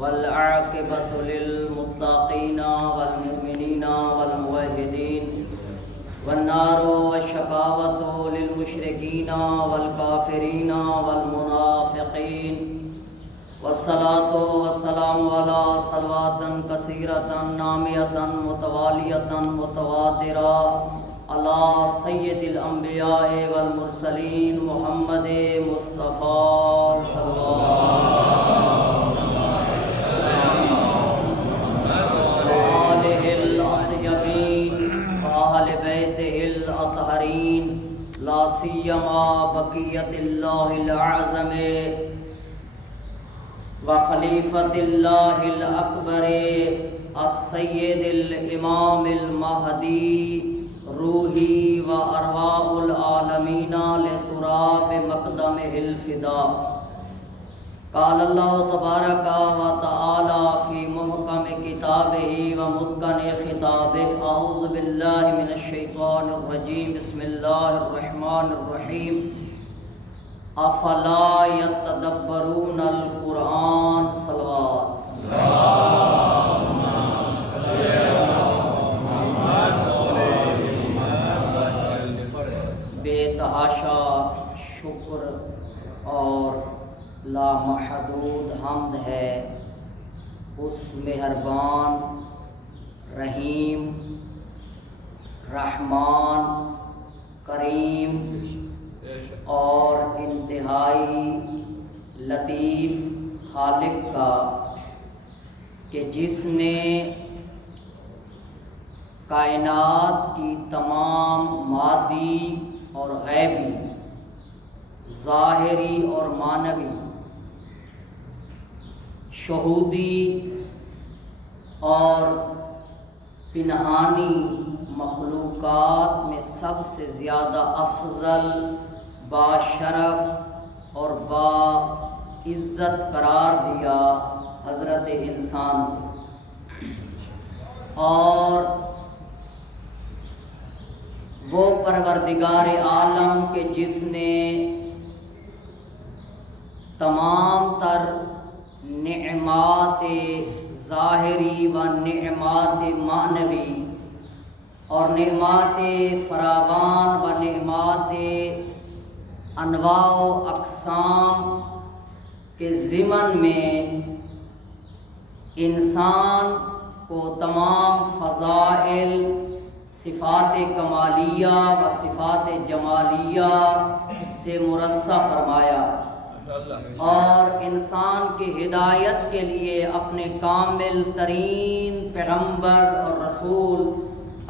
والعاقبة للمتقين والمؤمنين والموحدين والنار والشقاوة للمشركين والكافرين والمنافقين والصلاة والسلام على صلوات كثيرة نامية متوالية متواترة على سيد الأنبياء والمرسلين محمد مصطفى صلى الله عليه وسلم وآله الأطيبين وأهل بيته الأطهرين لا سيما بقية الله الأعظم وخلیفۃ اللہ الأکبر السید الامام المہدی روحی و ارواح العالمین لتراب مقدمہ الفدا قال اللہ تبارک و تعالی فی محکم کتابہ و متقن خطابہ اعوذ باللہ من الشیطان الرجیم بسم اللہ الرحمن الرحیم افلا یتدبرون القرآن صلوات بے تحاشا شکر اور لامحدود حمد ہے اس مہربان رحیم رحمان کریم اور انتہائی لطیف خالق کا کہ جس نے کائنات کی تمام مادی اور غیبی ظاہری اور معنوی شہودی اور پنہانی مخلوقات میں سب سے زیادہ افضل باشرف اور با عزت قرار دیا حضرت انسان اور وہ پروردگار عالم کے جس نے تمام تر نعمات ظاہری و نعمات معنوی اور نعمات فراوان و نعمات انواع و اقسام کے ضمن میں انسان کو تمام فضائل صفات کمالیہ و صفات جمالیہ سے مرصع فرمایا اور انسان کی ہدایت کے لیے اپنے کامل ترین پیغمبر اور رسول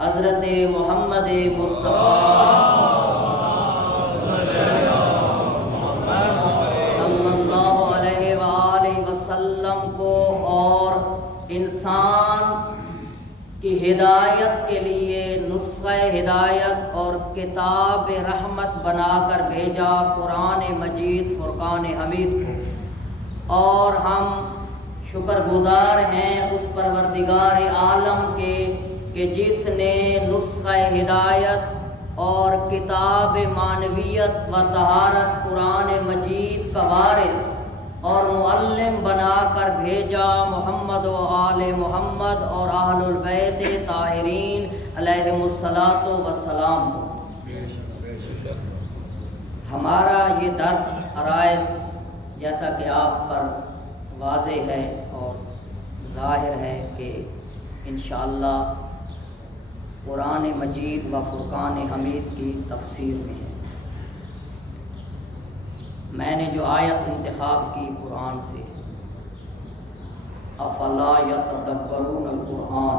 حضرت محمد مصطفیٰ کو اور انسان کی ہدایت کے لیے نسخہ ہدایت اور کتاب رحمت بنا کر بھیجا قرآن مجید فرقان حمید کو اور ہم شکر گزار ہیں اس پروردگار عالم کے کہ جس نے نسخہ ہدایت اور کتاب معنویت و طہارت قرآن مجید کا وارث اور معلم بنا کر بھیجا محمد و آل محمد اور اہل البیت طاہرین علیہم الصلاۃ والسلام کو۔ ہمارا یہ درس عرائض جیسا کہ آپ پر واضح ہے اور ظاہر ہے کہ انشاءاللہ قرآن مجید و فرقان حمید کی تفسیر میں ہے۔ میں نے جو آیت انتخاب کی قرآن سے افلا یتدبرون القرآن،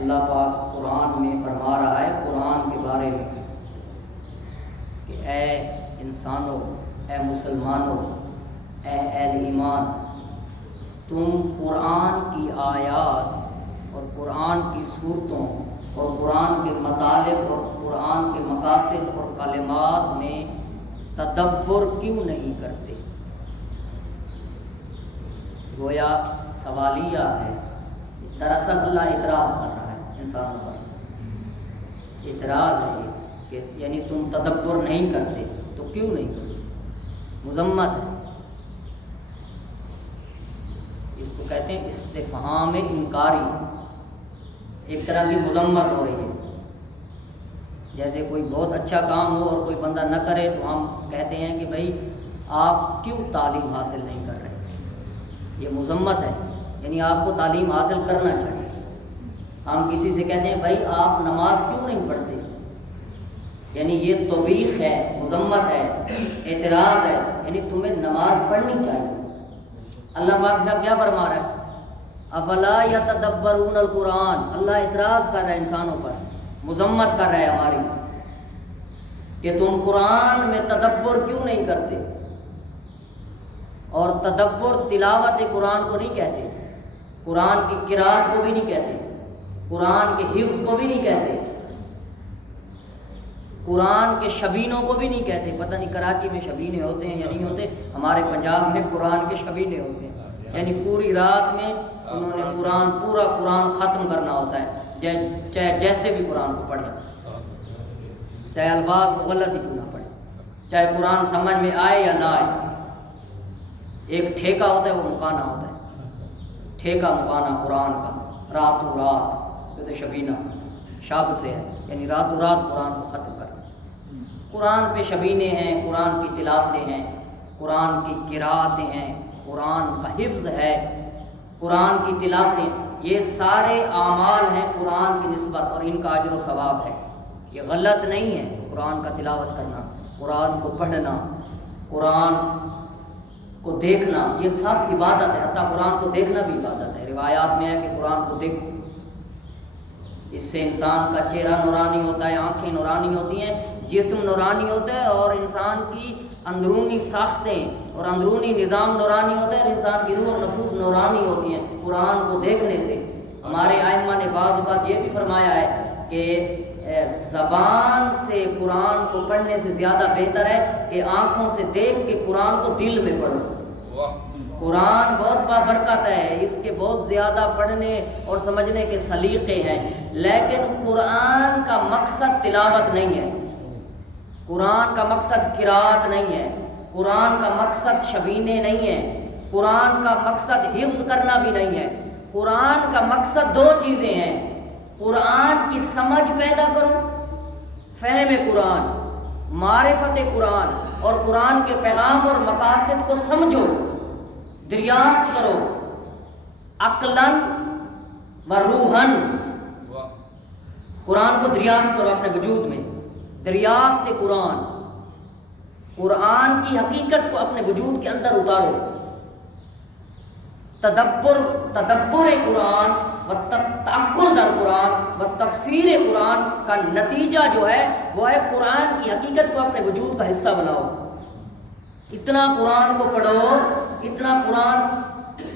اللہ پاک قرآن میں فرما رہا ہے قرآن کے بارے میں کہ اے انسانوں، اے مسلمانوں، اے اہل ایمان، تم قرآن کی آیات اور قرآن کی صورتوں اور قرآن کے مطالب اور قرآن کے مقاصد اور کلمات میں تدبر کیوں نہیں کرتے؟ گویا سوالیہ ہے، دراصل اللہ اعتراض کر رہا ہے انسانوں پر، اعتراض ہے یہ کہ یعنی تم تدبر نہیں کرتے تو کیوں نہیں کرتے، مذمت ہے۔ کہتے ہیں استفہام انکاری، ایک طرح کی مذمت ہو رہی ہے۔ جیسے کوئی بہت اچھا کام ہو اور کوئی بندہ نہ کرے تو ہم کہتے ہیں کہ بھائی آپ کیوں تعلیم حاصل نہیں کر رہے، یہ مذمت ہے، یعنی آپ کو تعلیم حاصل کرنا چاہیے۔ ہم کسی سے کہتے ہیں بھائی آپ نماز کیوں نہیں پڑھتے، یعنی یہ توبیخ ہے، مذمت ہے، اعتراض ہے، یعنی تمہیں نماز پڑھنی چاہیے۔ اللہ پاک جب کیا فرما رہا ہے، افلا یتدبرون القرآن، اللہ اعتراض کر رہا ہے انسانوں پر، مذمت کر رہا ہے ہماری کہ تم قرآن میں تدبر کیوں نہیں کرتے۔ اور تدبر تلاوت قرآن کو نہیں کہتے، قرآن کی قرات کو بھی نہیں کہتے، قرآن کے حفظ کو بھی نہیں کہتے، قرآن کے شبینوں کو بھی نہیں کہتے۔ پتہ نہیں کراچی میں شبینے ہوتے ہیں یا نہیں ہوتے، ہمارے پنجاب میں قرآن کے شبینے ہوتے ہیں، یعنی پوری رات میں انہوں نے پورا قرآن ختم کرنا ہوتا ہے، چاہے جیسے بھی قرآن کو پڑھیں، چاہے الفاظ کو غلط ہی کیوں نہ پڑھیں، چاہے قرآن سمجھ میں آئے یا نہ آئے۔ ایک ٹھیکہ ہوتا ہے، وہ مکانا ہوتا ہے، ٹھیکہ مکانا قرآن کا، راتوں رات کہتے شبینہ، شب سے ہے، یعنی راتوں رات قرآن کو ختم کرنا۔ قرآن پہ شبینے ہیں، قرآن کی تلاوتیں ہیں، قرآن کی قراتیں ہیں، قرآن کا حفظ ہے، قرآن کی تلاوتیں، یہ سارے اعمال ہیں قرآن کی نسبت، اور ان کا اجر و ثواب ہے۔ یہ غلط نہیں ہے قرآن کا تلاوت کرنا، قرآن کو پڑھنا، قرآن کو دیکھنا، یہ سب عبادت ہے، حتیٰ قرآن کو دیکھنا بھی عبادت ہے۔ روایات میں ہے کہ قرآن کو دیکھو، اس سے انسان کا چہرہ نورانی ہوتا ہے، آنکھیں نورانی ہوتی ہیں، جسم نورانی ہوتا ہے، اور انسان کی اندرونی ساختیں اور اندرونی نظام نورانی ہوتا ہے، اور انسان کی روح اور نفوس نورانی ہوتی ہیں قرآن کو دیکھنے سے۔ ہمارے ائمہ نے بعض اوقات یہ بھی فرمایا ہے کہ زبان سے قرآن کو پڑھنے سے زیادہ بہتر ہے کہ آنکھوں سے دیکھ کے قرآن کو دل میں پڑھو۔ قرآن بہت بابرکت ہے، اس کے بہت زیادہ پڑھنے اور سمجھنے کے سلیقے ہیں، لیکن قرآن کا مقصد تلاوت نہیں ہے، قرآن کا مقصد قرات نہیں ہے، قرآن کا مقصد شبینے نہیں ہے، قرآن کا مقصد حفظ کرنا بھی نہیں ہے۔ قرآن کا مقصد دو چیزیں ہیں، قرآن کی سمجھ پیدا کرو، فہم قرآن، معرفت قرآن، اور قرآن کے پیغام اور مقاصد کو سمجھو، دریافت کرو، عقلاً و روحاً، قرآن کو دریافت کرو اپنے وجود میں، دریافت قرآن، قرآن کی حقیقت کو اپنے وجود کے اندر اتارو۔ تدبر قرآن و تأمل در قرآن و تفسیر قرآن کا نتیجہ جو ہے وہ ہے قرآن کی حقیقت کو اپنے وجود کا حصہ بناؤ۔ اتنا قرآن کو پڑھو، اتنا قرآن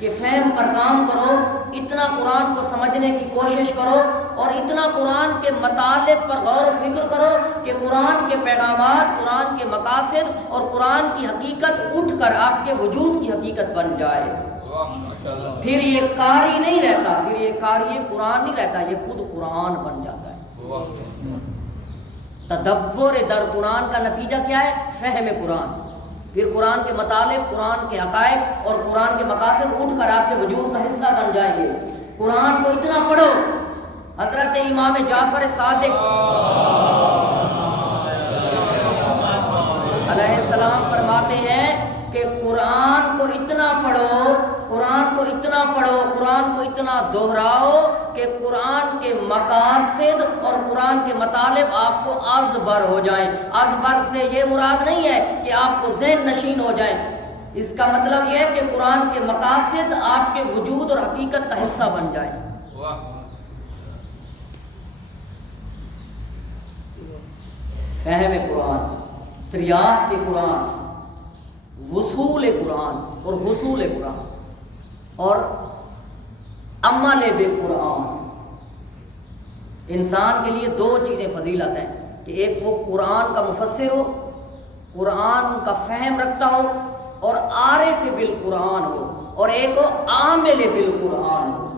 کے فہم پر کام کرو، اتنا قرآن کو سمجھنے کی کوشش کرو، اور اتنا قرآن کے مطالب پر غور و فکر کرو کہ قرآن کے پیغامات، قرآن کے مقاصد اور قرآن کی حقیقت اٹھ کر آپ کے وجود کی حقیقت بن جائے۔ پھر یہ قاری نہیں رہتا، پھر یہ قاری قرآن نہیں رہتا، یہ خود قرآن بن جاتا ہے۔ تدبر در قرآن کا نتیجہ کیا ہے؟ فہم قرآن، پھر قرآن کے مطالب، قرآن کے حقائق اور قرآن کے مقاصد اٹھ کر آپ کے وجود کا حصہ بن جائیں گے۔ قرآن کو اتنا پڑھو، حضرت امام جعفر صادق علیہ السلام فرماتے ہیں کہ قرآن کو اتنا پڑھو، قرآن کو اتنا پڑھو، قرآن کو اتنا دہراؤ کہ قرآن کے مقاصد اور قرآن کے مطالب آپ کو ازبر ہو جائیں۔ ازبر سے یہ مراد نہیں ہے کہ آپ کو ذہن نشین ہو جائیں، اس کا مطلب یہ ہے کہ قرآن کے مقاصد آپ کے وجود اور حقیقت کا حصہ بن جائیں۔ فہم قرآن، دریافت قرآن، وصول قرآن اور حصول قرآن اور عمل بالقرآن۔ انسان کے لیے دو چیزیں فضیلت ہیں کہ ایک وہ قرآن کا مفسر ہو، قرآن کا فہم رکھتا ہو اور عارف بالقرآن ہو، اور ایک ہو عامل بالقرآن ہو۔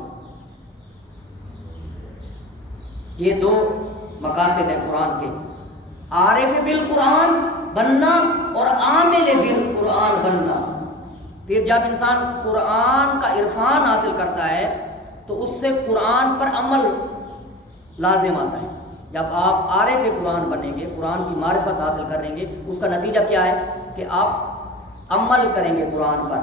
یہ دو مقاصد ہیں قرآن کے، عارف بالقرآن بننا اور عامل بالقرآن بننا۔ پھر جب انسان قرآن کا عرفان حاصل کرتا ہے تو اس سے قرآن پر عمل لازم آتا ہے. جب آپ عارف قرآن بنیں گے، قرآن کی معرفت حاصل کریں گے، اس کا نتیجہ کیا ہے کہ آپ عمل کریں گے قرآن پر،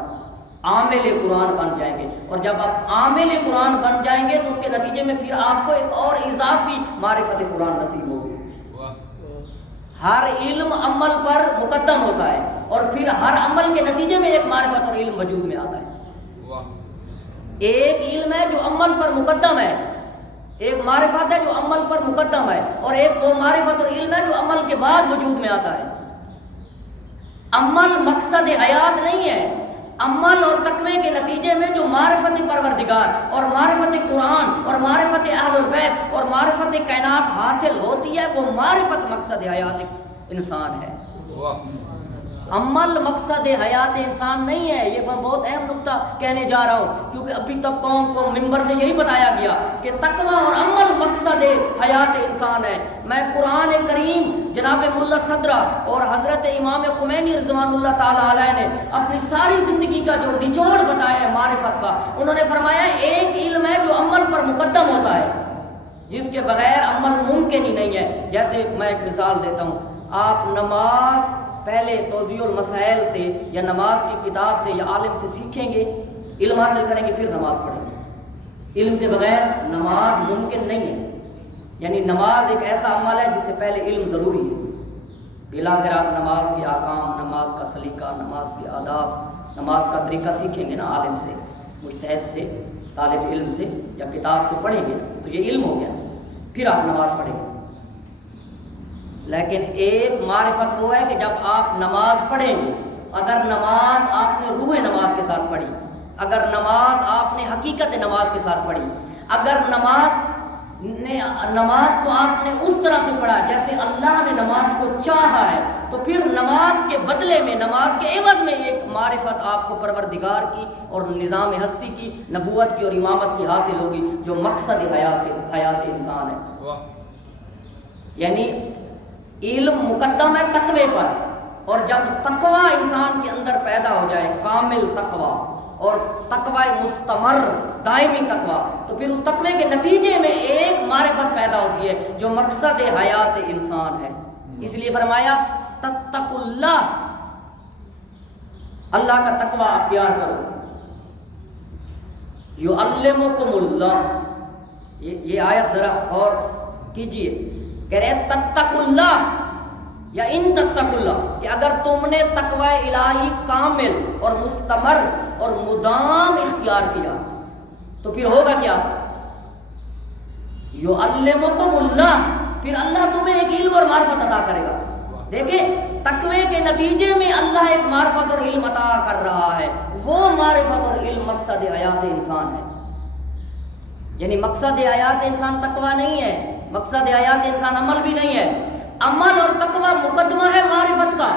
عامل قرآن بن جائیں گے. اور جب آپ عامل قرآن بن جائیں گے تو اس کے نتیجے میں پھر آپ کو ایک اور اضافی معرفت قرآن نصیب ہوگی. ہر علم عمل پر مقدم ہوتا ہے اور پھر ہر عمل کے نتیجے میں ایک معرفت اور علم وجود میں آتا ہے. ایک علم ہے جو عمل پر مقدم ہے، ایک معرفت ہے جو عمل پر مقدم ہے، اور ایک وہ معرفت اور علم ہے جو عمل کے بعد وجود میں آتا ہے. عمل مقصد حیات نہیں ہے. عمل اور تقوی کے نتیجے میں جو معرفت پروردگار اور معرفت قرآن اور معرفت اہل البیت اور معرفت کائنات حاصل ہوتی ہے، وہ معرفت مقصد حیات انسان ہے. عمل مقصد حیات انسان نہیں ہے. یہ میں بہت اہم نقطہ کہنے جا رہا ہوں، کیونکہ ابھی تک قوم کو ممبر سے یہی بتایا گیا کہ تقوی اور عمل مقصد حیات انسان ہے. میں قرآن کریم جناب ملا صدرہ اور حضرت امام خمینی رضوان اللہ تعالیٰ علیہ نے اپنی ساری زندگی کا جو نچوڑ بتایا ہے معرفت کا، انہوں نے فرمایا ایک علم ہے جو عمل پر مقدم ہوتا ہے، جس کے بغیر عمل ممکن ہی نہیں ہے. جیسے میں ایک مثال دیتا ہوں، آپ نماز پہلے توضیح المسائل سے یا نماز کی کتاب سے یا عالم سے سیکھیں گے، علم حاصل کریں گے، پھر نماز پڑھیں گے. علم کے بغیر نماز ممکن نہیں ہے. یعنی نماز ایک ایسا عمل ہے جس سے پہلے علم ضروری ہے. بالآخر آپ نماز کے احکام، نماز کا سلیقہ، نماز کے آداب، نماز کا طریقہ سیکھیں گے نا عالم سے، مجتہد سے، طالب علم سے یا کتاب سے پڑھیں گے تو یہ علم ہو گیا، پھر آپ نماز پڑھیں گے. لیکن ایک معرفت وہ ہے کہ جب آپ نماز پڑھیں گے، اگر نماز آپ نے روح نماز کے ساتھ پڑھی، اگر نماز آپ نے حقیقت نماز کے ساتھ پڑھی، اگر نماز کو آپ نے اس طرح سے پڑھا جیسے اللہ نے نماز کو چاہا ہے، تو پھر نماز کے بدلے میں، نماز کے عوض میں ایک معرفت آپ کو پروردگار کی اور نظام ہستی کی، نبوت کی اور امامت کی حاصل ہوگی، جو مقصد حیات انسان ہے. یعنی علم مقدم ہے تقوی پر، اور جب تقوی انسان کے اندر پیدا ہو جائے، کامل تقوی اور تقوی مستمر دائمی تقوی، تو پھر اس تقوی کے نتیجے میں ایک معرفت پیدا ہوتی ہے جو مقصد حیات انسان ہے. اس لیے فرمایا تتقوا اللہ، اللہ کا تقوی اختیار کرو. یعلمکم اللہ، یہ آیت ذرا غور کیجئے، کہہ رہے ہیں تتقوا اللہ یا ان تتقوا اللہ، کہ اگر تم نے تقوی الہی کامل اور مستمر اور مدام اختیار کیا تو پھر ہوگا کیا؟ یعلمکم اللہ، پھر اللہ تمہیں ایک علم اور معرفت عطا کرے گا. دیکھیں تقوی کے نتیجے میں اللہ ایک معرفت اور علم عطا کر رہا ہے، وہ معرفت اور علم مقصد حیات انسان ہے. یعنی مقصد حیات انسان تقوی نہیں ہے، مقصد حیات انسان عمل بھی نہیں ہے. عمل اور تقوی مقدمہ ہے معرفت کا،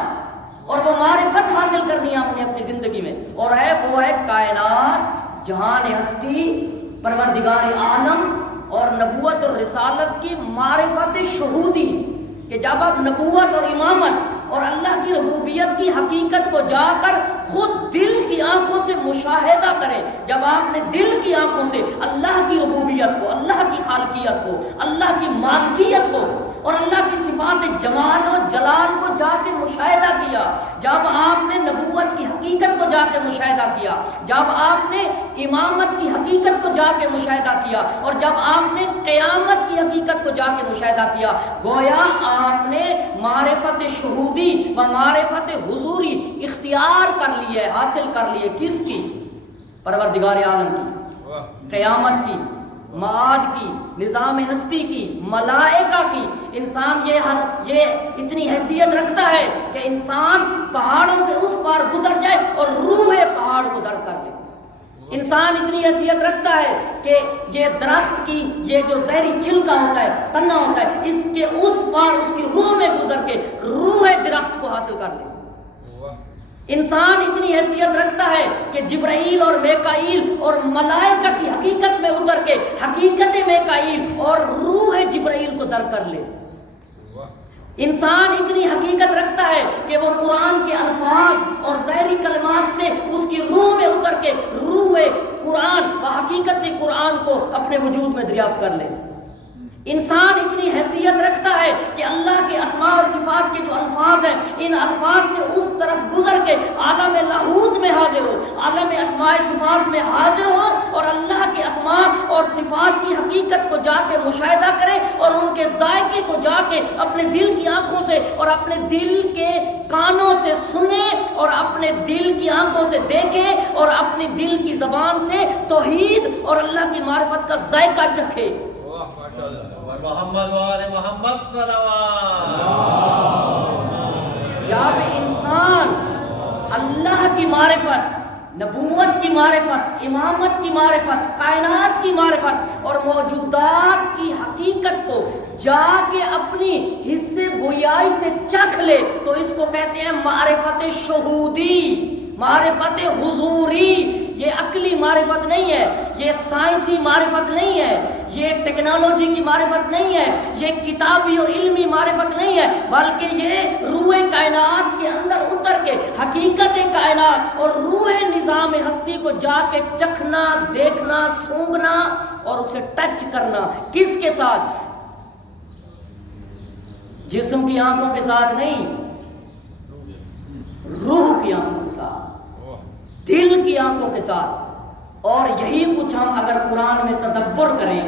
اور وہ معرفت حاصل کرنی ہے اپنی زندگی میں، اور وہ ہے کائنات، جہان ہستی، پروردگار عالم اور نبوت اور رسالت کی معرفت شہودی، کہ جب آپ نبوت اور امامت اور اللہ کی ربوبیت کی حقیقت کو جا کر خود دل کی آنکھوں سے مشاہدہ کریں، جب آپ نے دل کی آنکھوں سے اللہ کی ربوبیت کو، اللہ کی خالقیت کو، اللہ کی مالکیت کو اور اللہ کی صفات جمال و جلال کو جا کے مشاہدہ کیا، جب آپ نے نبوت کی حقیقت کو جا کے مشاہدہ کیا، جب آپ نے امامت کی حقیقت کو جا کے مشاہدہ کیا، اور جب آپ نے قیامت کی حقیقت کو جا کے مشاہدہ کیا، گویا آپ نے معرفت شہودی و معرفت حضوری اختیار کر لی ہے، حاصل کر لی ہے. کس کی؟ پروردگار عالم کی، قیامت کی، معاد کی، نظام ہستی کی، ملائکہ کی. انسان یہ اتنی حیثیت رکھتا ہے کہ انسان پہاڑوں کے اس پار گزر جائے اور روح پہاڑ کو در کر لے. انسان اتنی حیثیت رکھتا ہے کہ یہ درخت کی یہ جو زہری چھلکا ہوتا ہے، تنا ہوتا ہے، اس کے اس پار اس کی روح میں گزر کے روح درخت کو حاصل کر لے. انسان اتنی حیثیت رکھتا ہے کہ جبرائیل اور میکائیل اور ملائکہ کی حقیقت میں اتر کے حقیقت میکائیل اور روح جبرائیل کو در کر لے. انسان اتنی حقیقت رکھتا ہے کہ وہ قرآن کے الفاظ اور ظاہری کلمات سے اس کی روح میں اتر کے روح قرآن و حقیقت قرآن کو اپنے وجود میں دریافت کر لے۔ انسان اتنی حیثیت رکھتا ہے کہ اللہ کے اسماء اور صفات کے جو الفاظ ہیں، ان الفاظ سے اس طرف گزر کے عالم لاہوت میں حاضر ہو، عالم اسماء صفات میں حاضر ہو، اور اللہ کے اسماء اور صفات کی حقیقت کو جا کے مشاہدہ کرے، اور ان کے ذائقے کو جا کے اپنے دل کی آنکھوں سے اور اپنے دل کے کانوں سے سنے، اور اپنے دل کی آنکھوں سے دیکھے، اور اپنی دل کی زبان سے توحید اور اللہ کی معرفت کا ذائقہ چکھے۔ محمد وآل محمد صلوات۔ جب انسان اللہ کی معرفت، نبوت کی معرفت، امامت کی معرفت، کائنات کی معرفت اور موجودات کی حقیقت کو جا کے اپنی حصے گویائی سے چکھ لے تو اس کو کہتے ہیں معرفت شہودی، معرفت حضوری۔ یہ عقلی معرفت نہیں ہے، یہ سائنسی معرفت نہیں ہے، یہ ٹیکنالوجی کی معرفت نہیں ہے، یہ کتابی اور علمی معرفت نہیں ہے، بلکہ یہ روح کائنات کے اندر اتر کے حقیقت کائنات اور روح نظام ہستی کو جا کے چکھنا، دیکھنا، سونگھنا اور اسے ٹچ کرنا۔ کس کے ساتھ؟ جسم کی آنکھوں کے ساتھ نہیں، روح کی آنکھوں کے ساتھ، دل کی آنکھوں کے ساتھ۔ اور یہی کچھ ہم اگر قرآن میں تدبر کریں،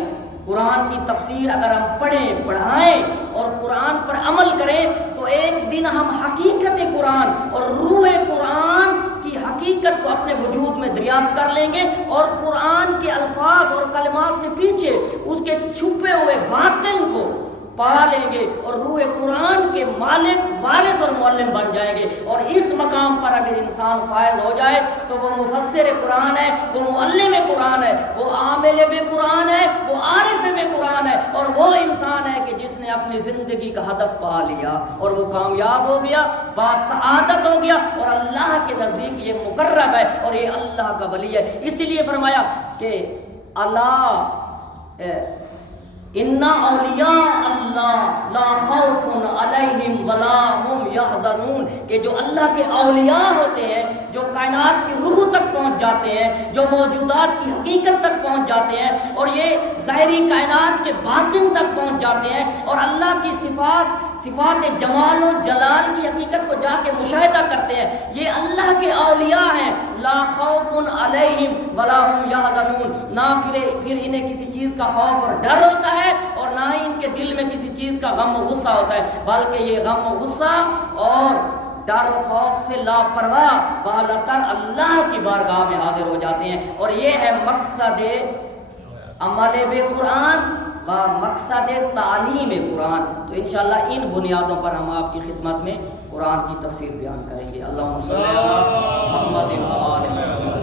قرآن کی تفسیر اگر ہم پڑھیں، پڑھائیں اور قرآن پر عمل کریں تو ایک دن ہم حقیقت قرآن اور روح قرآن کی حقیقت کو اپنے وجود میں دریافت کر لیں گے، اور قرآن کے الفاظ اور کلمات سے پیچھے اس کے چھپے ہوئے باطن کو پا لیں گے، اور روح قرآن کے مالک، وارث اور معلم بن جائیں گے۔ اور اس مقام پر اگر انسان فائز ہو جائے تو وہ مفسر قرآن ہے، وہ معلم قرآن ہے، وہ عامل بے قرآن ہے، وہ عارف بے قرآن ہے، اور وہ انسان ہے کہ جس نے اپنی زندگی کا ہدف پا لیا اور وہ کامیاب ہو گیا، باسعادت ہو گیا، اور اللہ کے نزدیک یہ مقرب ہے اور یہ اللہ کا ولی ہے۔ اسی لیے فرمایا کہ اللہ ان اولیاء اللہ لا خوف علیہم ولا هم یحزنون، کہ جو اللہ کے اولیاء ہوتے ہیں، جو کائنات کی روح تک پہنچ جاتے ہیں، جو موجودات کی حقیقت تک پہنچ جاتے ہیں، اور یہ ظاہری کائنات کے باطن تک پہنچ جاتے ہیں، اور اللہ کی صفات جمال و جلال کی حقیقت کو جا کے مشاہدہ کرتے ہیں، یہ اللہ کے اولیاء ہیں۔ لا خوف علیہم ولا هم یحزنون، نہ پھر انہیں کسی چیز کا خوف اور ڈر ہوتا ہے، اور نہ ہی ان کے دل میں کسی چیز کا غم و غصہ ہوتا ہے، بلکہ یہ غم و غصہ اور ڈر و خوف سے لاپرواہ بالاتر اللہ کی بارگاہ میں حاضر ہو جاتے ہیں۔ اور یہ ہے مقصد عمل بے قرآن و مقصد تعلیم قرآن۔ تو انشاءاللہ ان بنیادوں پر ہم آپ کی خدمت میں قرآن کی تفسیر بیان کریں گے۔ اللہم صلی علی محمد و آل محمد۔